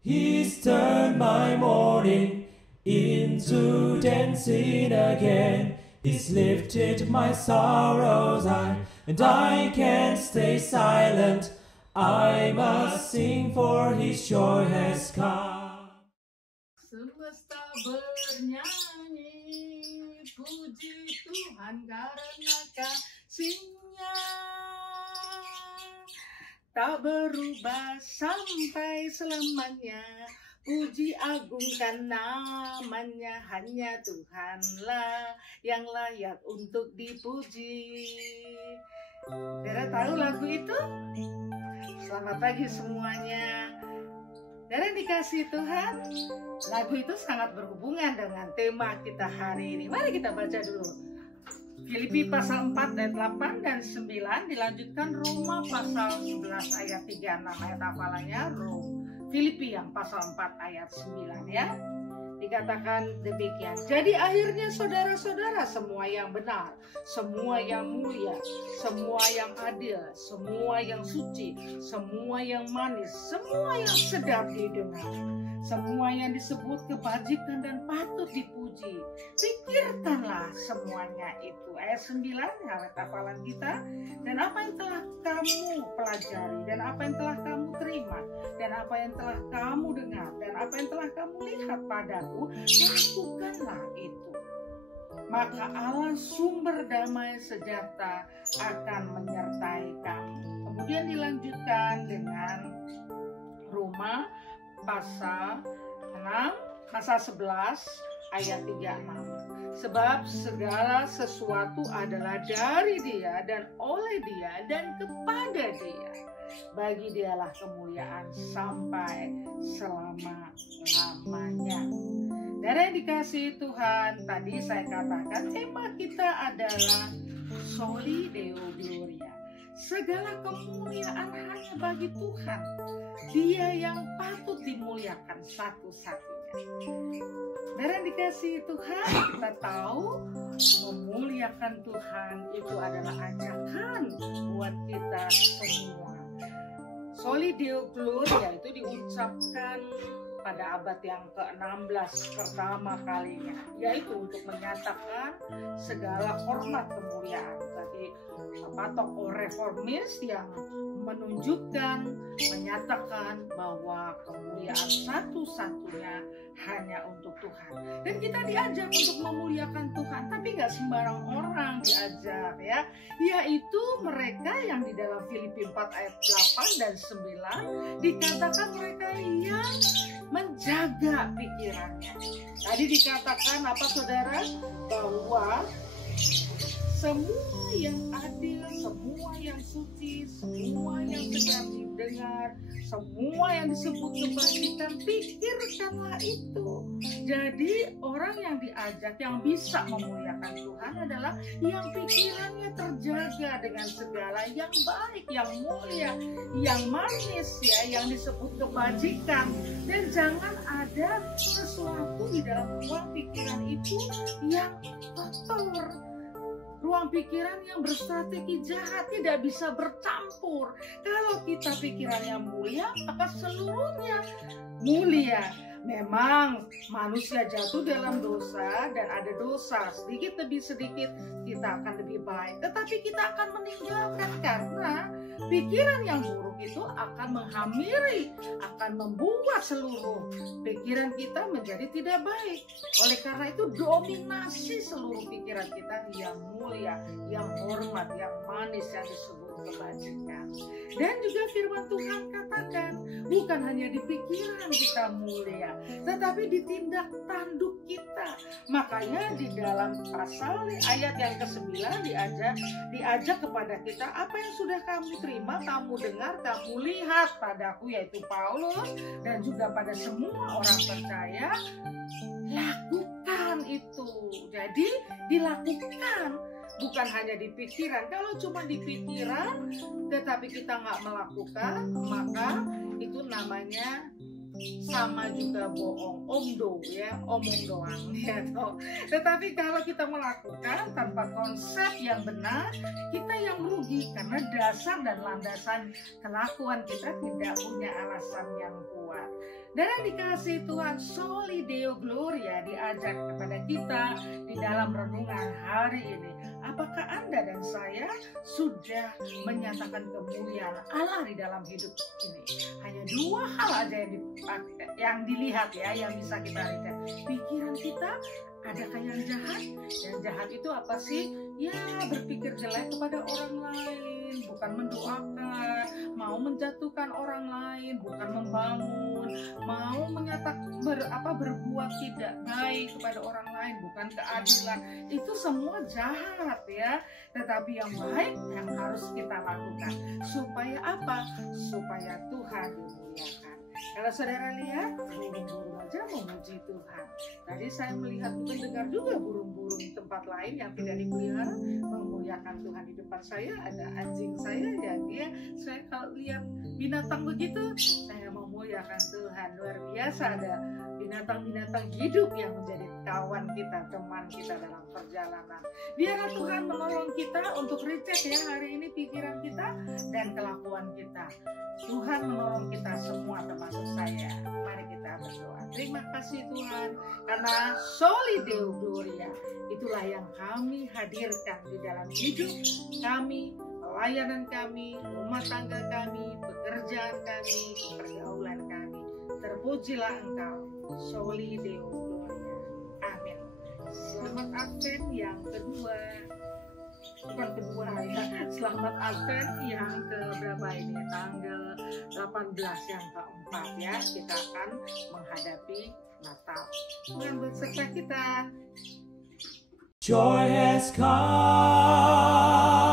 He's turned my mourning into dancing again. He's lifted my sorrows high, and I can't stay silent. I must sing, for His joy has come. Semesta bernyanyi, puji Tuhan karena kasih-Nya. Tak berubah sampai selamanya, puji agungkan namanya. Hanya Tuhanlah yang layak untuk dipuji. Dara tahu lagu itu? Selamat pagi semuanya. Dara dikasih Tuhan, lagu itu sangat berhubungan dengan tema kita hari ini. Mari kita baca dulu. Filipi pasal 4 ayat 8 dan 9, dilanjutkan Roma pasal 11 ayat 36. Ayat hafalannya Filipi yang pasal 4 ayat 9 ya. Dikatakan demikian. Jadi akhirnya saudara-saudara, semua yang benar, semua yang mulia, semua yang adil, semua yang suci, semua yang manis, semua yang sedap didengar, semua yang disebut kebajikan dan patut dipuji, pikirkanlah semuanya itu. Ayat 9, ayat hafalan kita. Dan apa yang telah kamu pelajari, dan apa yang telah kamu terima, dan apa yang telah kamu dengar, dan apa yang telah kamu lihat padaku, lakukanlah itu. Maka Allah sumber damai sejahtera akan menyertai kamu. Kemudian dilanjutkan dengan Roma pasal 11 ayat 36. Sebab segala sesuatu adalah dari Dia dan oleh Dia dan kepada Dia. Bagi Dialah kemuliaan sampai selama-lamanya. Dari yang dikasihi Tuhan, tadi saya katakan tema kita adalah Soli Deo Gloria. Segala kemuliaan hanya bagi Tuhan. Dia yang patut dimuliakan satu-satunya. Dan yang dikasihi Tuhan, kita tahu memuliakan Tuhan itu adalah ajakan buat kita semua. Soli Deo Gloria itu diucapkan pada abad yang ke-16 pertama kalinya, yaitu untuk menyatakan segala hormat kemuliaan. Tadi tokoh reformis yang menunjukkan, menyatakan bahwa kemuliaan satu-satunya hanya untuk Tuhan. Dan kita diajak untuk memuliakan Tuhan, tapi nggak sembarang orang diajak ya. Yaitu mereka yang di dalam Filipi 4 ayat 8 dan 9 dikatakan mereka yang menjaga pikirannya. Tadi dikatakan apa saudara? Bahwa semua yang adil, semua yang suci, semua yang sedap didengar, semua yang disebut kebajikan, pikirkanlah itu. Jadi orang yang diajak, yang bisa memuliakan Tuhan adalah yang pikirannya terjaga dengan segala yang baik, yang mulia, yang manis ya, yang disebut kebajikan. Dan jangan ada sesuatu di dalam ruang pikiran itu yang kotor. Ruang pikiran yang berstrategi jahat tidak bisa bercampur. Kalau kita pikirannya mulia, maka seluruhnya mulia. Memang manusia jatuh dalam dosa dan ada dosa sedikit demi sedikit kita akan lebih baik. Tetapi kita akan meninggalkan karena pikiran yang buruk itu akan menghamiri, akan membuat seluruh pikiran kita menjadi tidak baik. Oleh karena itu dominasi seluruh pikiran kita yang mulia, yang hormat, yang manis, yang disebut kebajikan. Dan juga firman Tuhan katakan bukan hanya di pikiran kita mulia, tetapi di tindak tanduk kita. Makanya di dalam pasal ayat yang ke-9 diajak kepada kita, apa yang sudah kamu terima, kamu dengar, kamu lihat padaku, yaitu Paulus dan juga pada semua orang percaya, lakukan itu. Jadi dilakukan, bukan hanya di pikiran. Kalau cuma di pikiran tetapi kita nggak melakukan, maka itu namanya sama juga bohong, omdo ya, omong doang ya. Tetapi kalau kita melakukan tanpa konsep yang benar, kita yang rugi karena dasar dan landasan kelakuan kita tidak punya alasan yang kuat. Dan yang dikasihi Tuhan, Soli Deo Gloria diajak kepada kita di dalam renungan hari ini. Apakah Anda dan saya sudah menyatakan kemuliaan Allah di dalam hidup ini? Hanya dua hal aja yang dilihat ya, yang bisa kita lihat. Pikiran kita, adakah yang jahat? Yang jahat itu apa sih? Ya, berpikir jelek kepada orang lain, bukan mendoakan, mau menjatuhkan orang lain, bukan membangun, mau berbuat tidak baik kepada orang lain, bukan keadilan. Itu semua jahat ya. Tetapi yang baik yang harus kita lakukan. Supaya apa? Supaya Tuhan dimuliakan. Kalau saudara lihat, burung-burung aja memuji Tuhan. Tadi saya melihat, mendengar juga burung-burung tempat lain yang tidak dipelihara memuliakan Tuhan. Di depan saya ada anjing saya ya, saya kalau lihat binatang begitu, saya memuliakan Tuhan. Luar biasa, ada binatang-binatang hidup yang menjadi kawan kita, teman kita dalam perjalanan. Biarlah Tuhan menolong kita untuk recheck ya hari ini pikiran kita dan kelakuan kita. Tuhan menolong kita semua termasuk saya. Mari kita berdoa. Terima kasih Tuhan, karena Soli Deo Gloria itulah yang kami hadirkan di dalam hidup kami, pelayanan kami, rumah tangga kami, pekerjaan kami, pergaulan kami. Terpujilah Engkau, Soli Deo Gloria. Amin. Selamat Advent yang kedua. Bukan kedua ya, selamat Advent yang ke berapa ini, tanggal 18 yang keempat ya, kita akan menghadapi Natal. Tuhan berserta kita. Joy has come.